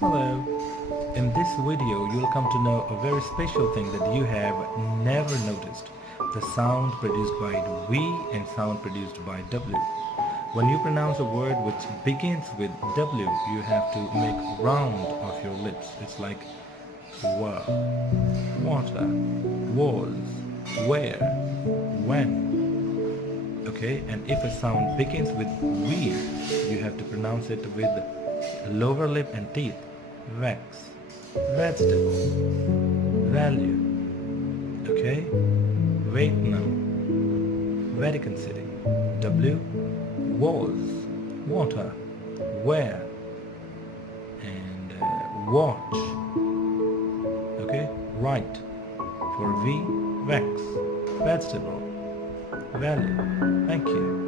Hello. In this video, you'll come to know a very special thing that you have never noticed. The sound produced by V and sound produced by W. When you pronounce a word which begins with W, you have to make round of your lips. It's like wa, water, was, where, when. Okay, and if a sound begins with V, you have to pronounce it with lower lip and teeth. Wax, vegetable, value. Okay, Vietnam, Vatican City. W, was, water, where, and watch. Okay, right. For V, wax, vegetable, value. Thank you.